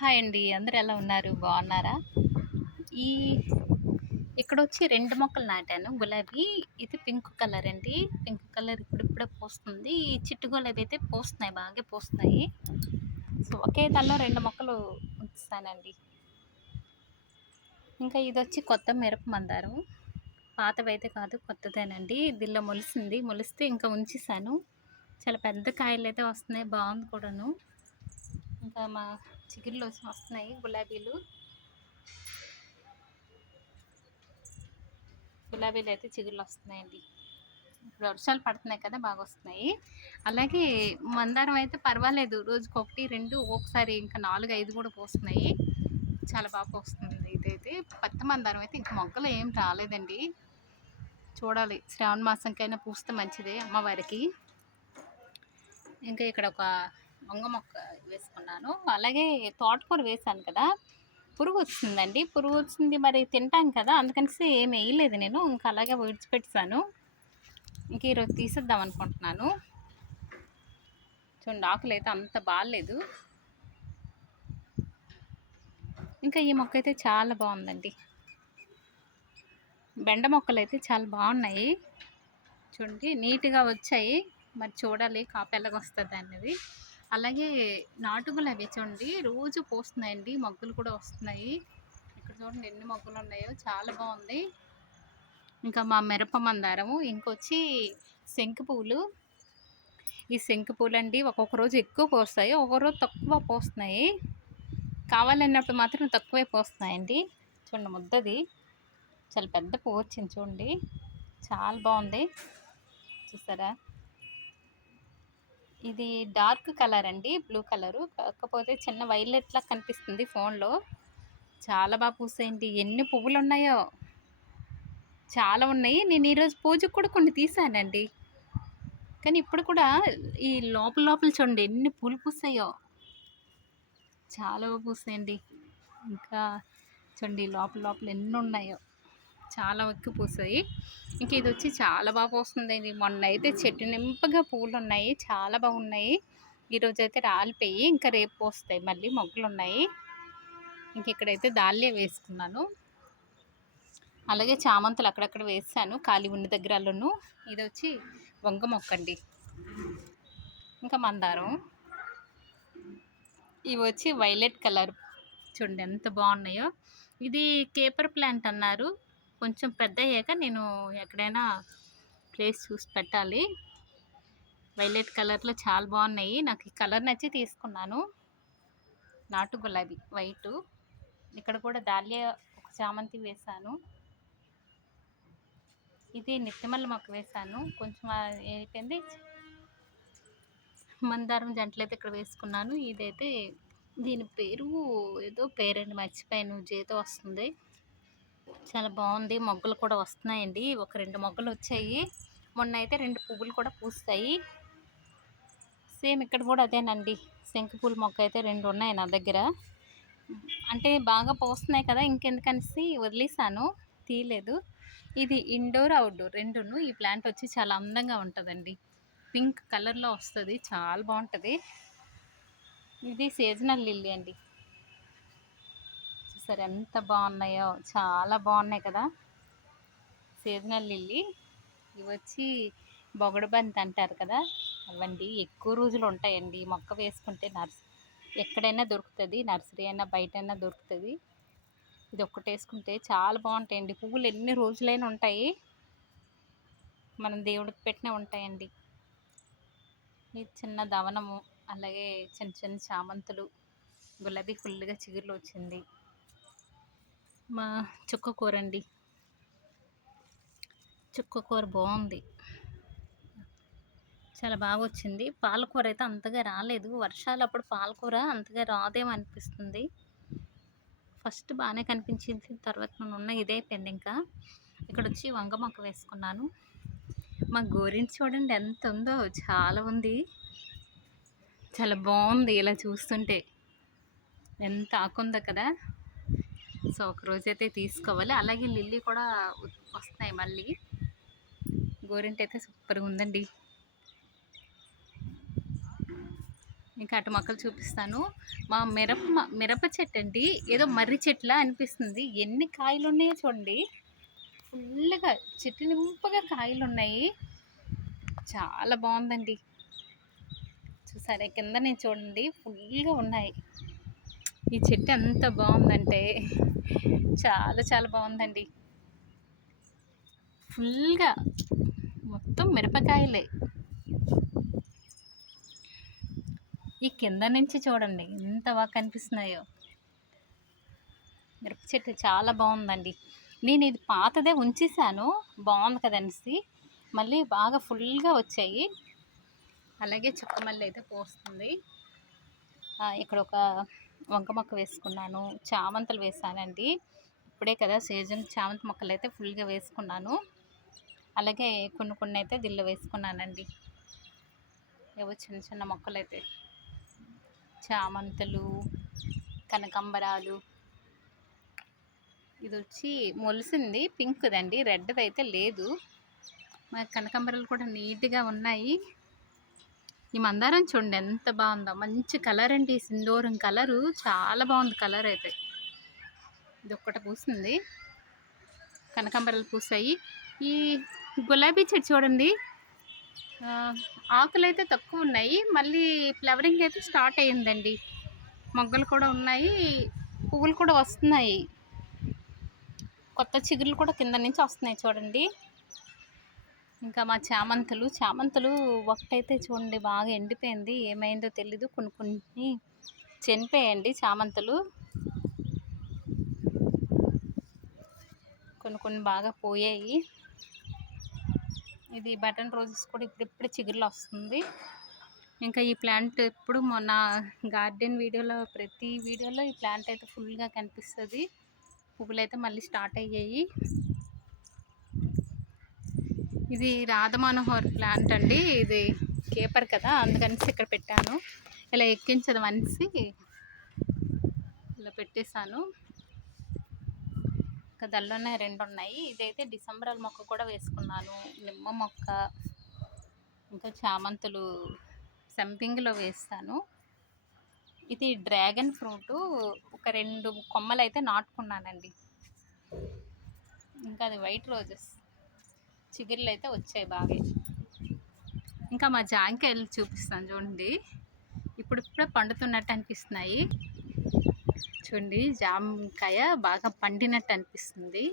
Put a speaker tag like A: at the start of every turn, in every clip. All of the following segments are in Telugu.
A: హాయ్ అండి అందరు ఎలా ఉన్నారు బాగున్నారా ఈ ఇక్కడ వచ్చి రెండు మొక్కలు నాటాను గులాబీ ఇది పింక్ కలర్ అండి పింక్ కలర్ ఇప్పుడిప్పుడే పోస్తుంది ఈ చిట్టు గులాబీ అయితే పోస్తున్నాయి బాగా పోస్తున్నాయి సో ఒకే దానిలో రెండు మొక్కలు ఉంచుతానండి ఇంకా ఇది వచ్చి కొత్త మిరపు మందారం పాతవైతే కాదు కొత్తదేనండి దీనిలో మొలిసింది మొలిస్తే ఇంకా ఉంచేసాను చాలా పెద్ద కాయలు అయితే వస్తున్నాయి బాగుంది కూడాను ఇంకా మా చిగుళ్ళు వస్తున్నాయి గులాబీలు గులాబీలు అయితే చిగుళ్ళు వస్తున్నాయండి ఇప్పుడు వర్షాలు పడుతున్నాయి కదా బాగా వస్తున్నాయి అలాగే మందారం అయితే పర్వాలేదు రోజుకి ఒకటి రెండు ఒకసారి ఇంకా నాలుగు ఐదు కూడా పోస్తున్నాయి చాలా బాగా పోస్తుంది ఇదైతే పత్తి మందారం అయితే ఇంకా మొగ్గలు ఏం రాలేదండి చూడాలి శ్రావణ మాసంకైనా పూస్తే మంచిదే అమ్మవారికి ఇంకా ఇక్కడ ఒక వంగ మొక్క వేసుకున్నాను అలాగే తోటకూర వేశాను కదా పురుగు వచ్చిందండి పురుగు వచ్చింది మరి తింటాం కదా అందుకనేసి ఏమి వేయలేదు నేను ఇంకా అలాగే విడిచిపెట్టాను ఇంక ఈరోజు తీసేద్దాం అనుకుంటున్నాను చూడండి ఆకులు అయితే అంత బాగాలేదు ఇంకా ఈ మొక్క అయితే చాలా బాగుందండి బెండ మొక్కలు అయితే చాలా బాగున్నాయి చూడండి నీట్గా వచ్చాయి మరి చూడాలి కాపు ఎలాగొస్తుంది అనేది అలాగే నాటుములు అవి చూడండి రోజు పోస్తున్నాయండి మగ్గులు కూడా వస్తున్నాయి ఇక్కడ చూడండి ఎన్ని మగ్గులు ఉన్నాయో చాలా బాగుంది ఇంకా మా మిరప మందారము ఇంకొచ్చి శంఖ పువ్వులు ఈ శంఖ పువ్వులు అండి ఒక్కొక్క రోజు ఎక్కువ పోస్తాయి ఒక్కొక్క రోజు తక్కువ పోస్తున్నాయి కావాలన్నప్పుడు మాత్రం తక్కువే పోస్తున్నాయండి చూడండి ముద్దది చాలా పెద్ద పువ్వు వచ్చింది చూడండి చాలా బాగుంది చూసారా ఇది డార్క్ కలర్ అండి బ్లూ కలరు కాకపోతే చిన్న వైలెట్లా కనిపిస్తుంది ఫోన్లో చాలా బాగా పూసేయండి ఎన్ని పువ్వులు ఉన్నాయో చాలా ఉన్నాయి నేను ఈరోజు పూజకు కూడా కొన్ని తీసానండి కానీ ఇప్పుడు కూడా ఈ లోపల లోపల చూడండి ఎన్ని పూలు పూసాయో చాలా బాగా పూసాయండి ఇంకా చూడండి లోపల లోపల ఎన్ని ఉన్నాయో చాలా వక్కి పూసాయి ఇంక ఇది వచ్చి చాలా బాగా పోస్తుంది ఇది మొన్న అయితే చెట్టు నింపగా పూలు ఉన్నాయి చాలా బాగున్నాయి ఈరోజు అయితే రాలిపోయి ఇంకా రేపు పోస్తాయి మళ్ళీ మొగ్గలు ఉన్నాయి ఇంక ఇక్కడైతే దాల్య వేసుకున్నాను అలాగే చామంతులు అక్కడక్కడ వేసాను ఖాళీ ఉన్న దగ్గరలోను ఇది వచ్చి వంగ మొక్క అండి ఇంకా మందారం ఇవి వచ్చి వైలెట్ కలర్ చూడండి ఎంత బాగున్నాయో ఇది కేపర్ ప్లాంట్ అన్నారు కొంచెం పెద్ద అయ్యాక నేను ఎక్కడైనా ప్లేస్ చూసి పెట్టాలి వైలెట్ కలర్లో చాలా బాగున్నాయి నాకు ఈ కలర్ నచ్చి తీసుకున్నాను నాటు గులాబీ వైటు ఇక్కడ కూడా దాల్య ఒక చామంతి వేశాను ఇది నిత్యమల్ల మొక్క వేశాను కొంచెం ఏంటంటే మందారం జంటలైతే ఇక్కడ వేసుకున్నాను ఇదైతే దీని పేరు ఏదో పేరండి మర్చిపోయాను జీతం వస్తుంది చాలా బాగుంది మొగ్గలు కూడా వస్తున్నాయండి ఒక రెండు మొగ్గలు వచ్చాయి మొన్న అయితే రెండు పువ్వులు కూడా పూస్తాయి సేమ్ ఇక్కడ కూడా అదేనండి శంఖపూల మొక్క అయితే రెండు ఉన్నాయి నా దగ్గర అంటే బాగా పోస్తున్నాయి కదా ఇంకెందుకనేసి వదిలేసాను తీయలేదు ఇది ఇండోర్ అవుట్డోర్ రెండును ఈ ప్లాంట్ వచ్చి చాలా అందంగా ఉంటుందండి పింక్ కలర్లో వస్తుంది చాలా బాగుంటుంది ఇది సీజనల్ లిల్లీ అండి చూసారు ఎంత బాగున్నాయో చాలా బాగున్నాయి కదా సీజనల్ లిల్లీ ఇవి వచ్చి బొగడు బంతి అంటారు కదా అవండి ఎక్కువ రోజులు ఉంటాయండి ఈ మొక్క వేసుకుంటే నర్స్ ఎక్కడైనా దొరుకుతుంది నర్సరీ అయినా బయటైనా దొరుకుతుంది ఇది ఒక్కటి వేసుకుంటే చాలా బాగుంటాయండి పువ్వులు ఎన్ని రోజులైనా ఉంటాయి మనం దేవుడికి పెట్టిన ఉంటాయండి ఈ చిన్న దవనము అలాగే చిన్న చిన్న చామంతులు గులాబీ ఫుల్గా చిగురులు వచ్చింది మా చుక్క కూర అండి చుక్క కూర బాగుంది చాలా బాగా వచ్చింది పాలకూర అయితే అంతగా రాలేదు వర్షాలు అప్పుడు పాలకూర అంతగా రాదేమో అనిపిస్తుంది ఫస్ట్ బాగానే కనిపించింది తర్వాత నేను ఉన్న ఇదే ఇదైపోయింది ఇంకా ఇక్కడ వచ్చి వంగ మొక్క వేసుకున్నాను మా గోరింటి చూడండి ఎంత ఉందో చాలా ఉంది చాలా బాగుంది ఇలా చూస్తుంటే ఎంత ఆకుందో కదా సో ఒక అయితే తీసుకోవాలి అలాగే లిల్లీ కూడా వస్తున్నాయి మళ్ళీ గోరింట అయితే సూపర్గా ఉందండి ఇంకా అటు మొక్కలు చూపిస్తాను మా మిరప మిరప చెట్టు అండి ఏదో మర్రి చెట్లా అనిపిస్తుంది ఎన్ని కాయలు ఉన్నాయో చూడండి ఫుల్గా చెట్టు నింపుగా కాయలు ఉన్నాయి చాలా బాగుందండి చూసారా కింద నేను చూడండి ఫుల్గా ఉన్నాయి ఈ చెట్టు ఎంత బాగుందంటే చాలా చాలా బాగుందండి ఫుల్గా మొత్తం మిరపకాయలే ఈ కింద నుంచి చూడండి ఎంత బాగా కనిపిస్తున్నాయో మిరప చెట్టు చాలా బాగుందండి నేను ఇది పాతదే ఉంచేసాను బాగుంది కదనిసి మళ్ళీ బాగా ఫుల్గా వచ్చాయి అలాగే చుక్కమల్లి అయితే పోస్తుంది ఇక్కడ ఒక వంక మొక్క వేసుకున్నాను చామంతులు వేసానండి ఇప్పుడే కదా సీజన్ చామంతి మొక్కలు అయితే ఫుల్గా వేసుకున్నాను అలాగే కొన్ని కొన్ని అయితే దిల్లు వేసుకున్నానండి ఏవో చిన్న చిన్న మొక్కలు అయితే చామంతులు కనకంబరాలు ఇది వచ్చి మొలిసింది పింక్దండి రెడ్ది అయితే లేదు మా కనకంబరాలు కూడా నీట్గా ఉన్నాయి ఈ మందారం చూడండి ఎంత బాగుందో మంచి కలర్ అండి సింధూరం కలరు చాలా బాగుంది కలర్ అయితే ఇది ఒక్కటి పూస్తుంది కనకాంబరాలు పూసాయి ఈ గులాబీ చెట్టు చూడండి ఆకులు అయితే తక్కువ ఉన్నాయి మళ్ళీ ఫ్లవరింగ్ అయితే స్టార్ట్ అయ్యిందండి మొగ్గలు కూడా ఉన్నాయి పువ్వులు కూడా వస్తున్నాయి కొత్త చిగురులు కూడా కింద నుంచి వస్తున్నాయి చూడండి ఇంకా మా చామంతులు చామంతులు ఒకటైతే చూడండి బాగా ఎండిపోయింది ఏమైందో తెలీదు కొన్ని కొన్ని చనిపోయండి చామంతులు కొన్ని కొన్ని బాగా పోయాయి ఇది బటన్ రోజెస్ కూడా ఇప్పుడిప్పుడు చిగురులు వస్తుంది ఇంకా ఈ ప్లాంట్ ఎప్పుడు మొన్న గార్డెన్ వీడియోలో ప్రతి వీడియోలో ఈ ప్లాంట్ అయితే ఫుల్గా కనిపిస్తుంది పువ్వులు అయితే మళ్ళీ స్టార్ట్ అయ్యాయి ఇది రాధమనోహర్ ప్లాంట్ అండి ఇది కేపర్ కదా అందుకని ఇక్కడ పెట్టాను ఇలా ఎక్కించదు అనేసి ఇలా పెట్టేశాను ఇంకా ఉన్నాయి రెండు ఉన్నాయి ఇదైతే డిసెంబర్ మొక్క కూడా వేసుకున్నాను నిమ్మ మొక్క ఇంకా చామంతులు సంపింగ్లో వేస్తాను ఇది డ్రాగన్ ఫ్రూట్ ఒక రెండు కొమ్మలు అయితే నాటుకున్నానండి ఇంకా అది వైట్ రోజెస్ చిగురులు అయితే వచ్చాయి బాగా ఇంకా మా జాంకాయలు చూపిస్తాను చూడండి ఇప్పుడు ఇప్పుడే పండుతున్నట్టు అనిపిస్తున్నాయి చూడండి జామకాయ బాగా పండినట్టు అనిపిస్తుంది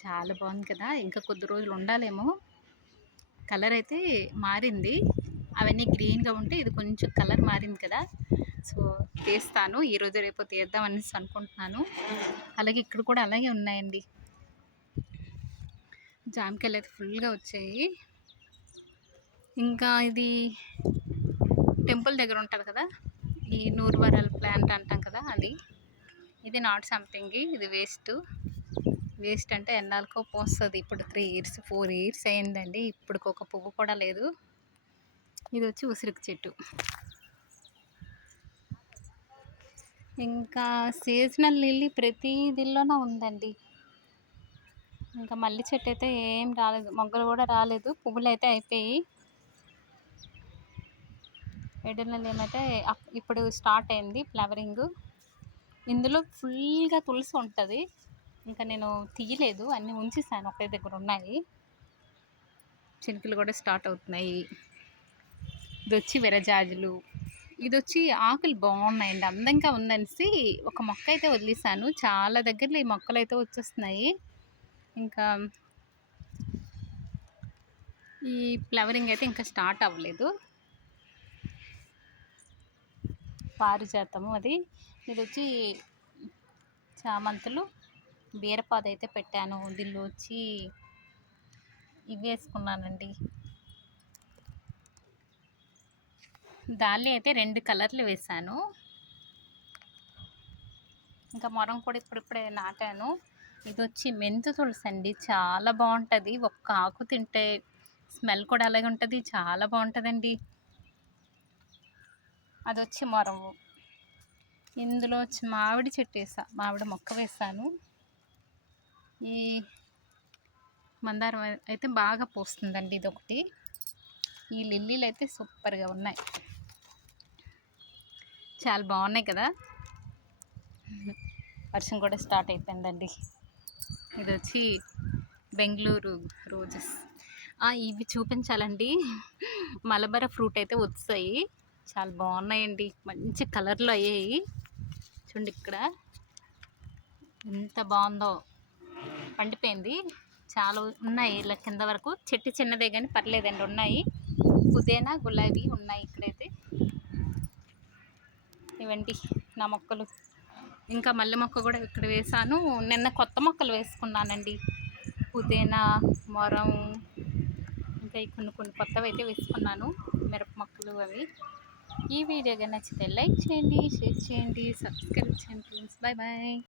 A: చాలా బాగుంది కదా ఇంకా కొద్ది రోజులు ఉండాలేమో కలర్ అయితే మారింది అవన్నీ గ్రీన్గా ఉంటే ఇది కొంచెం కలర్ మారింది కదా సో తీస్తాను ఈరోజు రేపు తీద్దాం అనేసి అనుకుంటున్నాను అలాగే ఇక్కడ కూడా అలాగే ఉన్నాయండి జామకాయలు అయితే ఫుల్గా వచ్చాయి ఇంకా ఇది టెంపుల్ దగ్గర ఉంటుంది కదా ఈ నూరువరాల ప్లాంట్ అంటాం కదా అది ఇది నాట్ సంథింగ్ ఇది వేస్ట్ వేస్ట్ అంటే ఎన్నాళ్ళకో పోస్తుంది ఇప్పుడు త్రీ ఇయర్స్ ఫోర్ ఇయర్స్ అయిందండి ఇప్పుడు ఒక పువ్వు కూడా లేదు ఇది వచ్చి ఉసిరికి చెట్టు ఇంకా సీజనల్ లిల్లీ ప్రతి ఇదిలోనే ఉందండి ఇంకా మల్లె చెట్టు అయితే ఏం రాలేదు మొగ్గలు కూడా రాలేదు పువ్వులు అయితే అయిపోయి ఎడర్నల్ ఏమైతే ఇప్పుడు స్టార్ట్ అయింది ఫ్లవరింగ్ ఇందులో ఫుల్గా తులసి ఉంటుంది ఇంకా నేను తీయలేదు అన్నీ ఉంచేసాను ఒకే దగ్గర ఉన్నాయి చినుకులు కూడా స్టార్ట్ అవుతున్నాయి ఇది వచ్చి విరజాజులు ఇది వచ్చి ఆకులు బాగున్నాయండి అందంగా ఉందనేసి ఒక మొక్క అయితే వదిలేసాను చాలా దగ్గరలో ఈ మొక్కలు అయితే వచ్చేస్తున్నాయి ఇంకా ఈ ఫ్లవరింగ్ అయితే ఇంకా స్టార్ట్ అవ్వలేదు పారిజాతము అది ఇది వచ్చి చామంతులు బీరపాద అయితే పెట్టాను దీనిలో వచ్చి ఇవి వేసుకున్నానండి దాన్ని అయితే రెండు కలర్లు వేసాను ఇంకా మొరం కూడా ఇప్పుడిప్పుడే నాటాను ఇది వచ్చి మెంతు తులసి అండి చాలా బాగుంటుంది ఒక్క ఆకు తింటే స్మెల్ కూడా అలాగే ఉంటుంది చాలా బాగుంటుందండి అది వచ్చి మొరము ఇందులో వచ్చి మామిడి చెట్టు వేసా మామిడి మొక్క వేసాను ఈ మందారం అయితే బాగా పూస్తుందండి ఇది ఒకటి ఈ లిల్లీలు అయితే సూపర్గా ఉన్నాయి చాలా బాగున్నాయి కదా వర్షం కూడా స్టార్ట్ అయిపోయిందండి ఇది వచ్చి బెంగళూరు రోజెస్ ఇవి చూపించాలండి మలబర ఫ్రూట్ అయితే వస్తాయి చాలా బాగున్నాయండి మంచి కలర్లో అయ్యాయి చూడండి ఇక్కడ ఎంత బాగుందో పండిపోయింది చాలా ఉన్నాయి ఇలా కింద వరకు చెట్టు చిన్నదే కానీ పర్లేదండి ఉన్నాయి పుదీనా గులాబీ ఉన్నాయి ఇక్కడైతే ఇవండి నా మొక్కలు ఇంకా మల్లె మొక్క కూడా ఇక్కడ వేశాను నిన్న కొత్త మొక్కలు వేసుకున్నానండి పుదీనా మొరం ఇంకా కొన్ని కొన్ని కొత్తవి అయితే వేసుకున్నాను మిరప మొక్కలు అవి ఈ వీడియో నచ్చితే లైక్ చేయండి షేర్ చేయండి సబ్స్క్రైబ్ చేయండి ఫ్రెండ్స్ బాయ్ బాయ్